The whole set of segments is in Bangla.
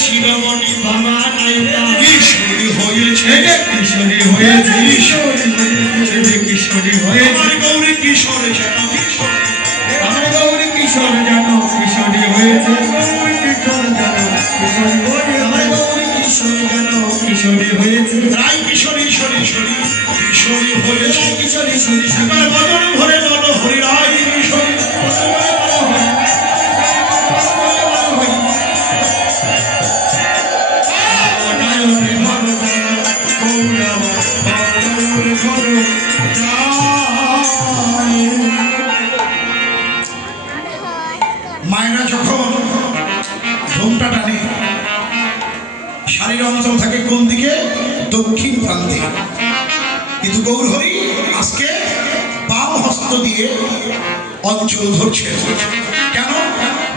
শিরোমণি বাবা নায়িকা কিশোরী হয়েছে, কিশোরী হয়েছে, কিশোরী হয়েছে। আমার গৌরী কিশোর যেন কিশোর, আমার গৌরী কিশোর যেন কিশোরী হয়েছে, কিশোর যেন কিশোরী হয়েছে, আমার গৌরী কিশোর যেন কিশোরী হয়েছে। রাই কিশোরী শরী শরী কিশোরী হয়েছে, কিশোরী শরী আমার বদন ভরে বলো হরি রাই কিশোরী। মায়েরা যখন ঘুমটা টানে শাড়ির অঞ্চল থাকে কোন দিকে? দক্ষিণ প্রান্তে। কিন্তু গৌরহরি আজকে বাম হস্ত দিয়ে অঞ্চল ধরছে। কেন?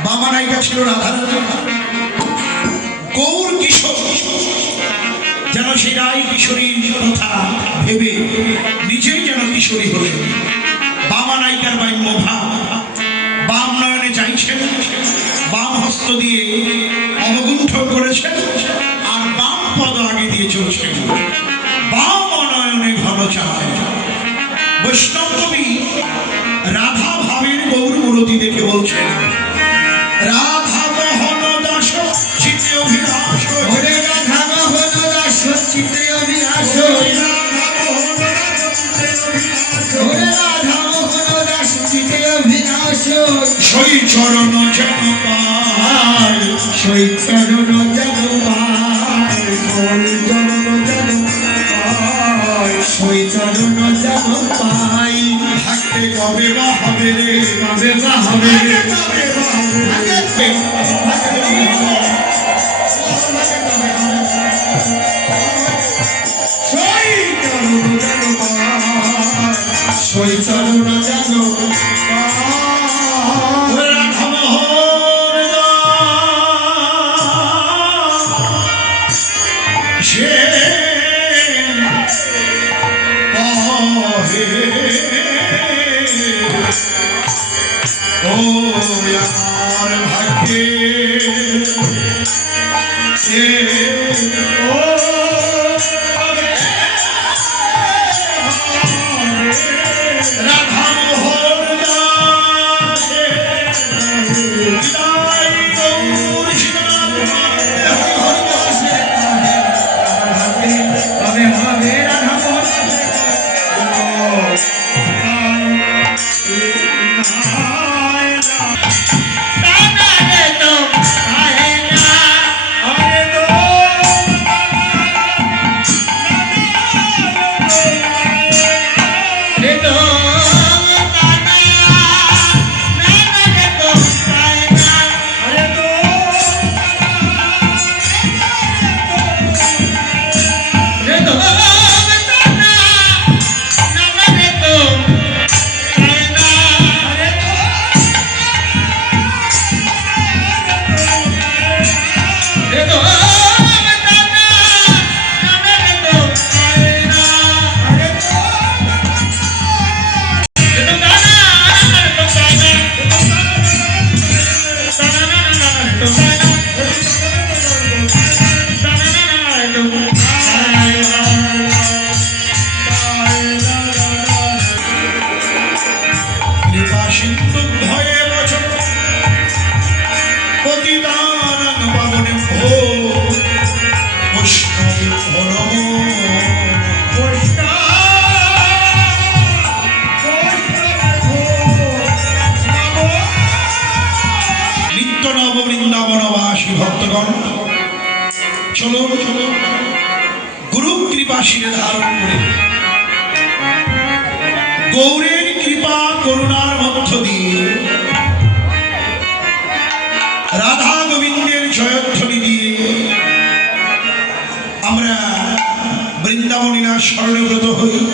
বাবা নায়িকা ছিল রাধার, গৌর কিশোর যেন সেই রাই কিশোরীর কথা ভেবে নিজেই যেন কিশোরী হলেন। বাবা নায়িকার বাম্য ভাব, বাম নয়নে চাইছেন, বাম হস্ত দিয়ে অবগুণ্ঠন করেছেন, আর বাম পদ আগে দিয়ে চলছেন, বাম নয়নে ঘন চায়। বৈষ্ণব কবি রাধা ভাবের গৌরমূরতি দেখে বলছেন, রাধা মোহন দাস চিত্তে অভিলাষ, রাধা মোহন দাস চিত্তে অভিলাষ, রাধা মোহন দাস চিত্তে অভিলাষ। সই চরণ যেন পায়, সই চরণ যেন পায়, সই চরণ যেন পায়, সই চরণ যেন পাই। থাকতে কবে বা হবে রে, কবে বা হবে রে, কবে বা হবে রে, সই চরণ যেন পায়, সই চরণ যেন ভক্তগণ, চলো গুরু কৃপা শিরে ধারণ করে গৌরের কৃপা করুণার মধ্য দিয়ে রাধা গোবিন্দের জয়ধ্বনি দিয়ে আমরা বৃন্দাবনীরা স্মরণব্রত হই।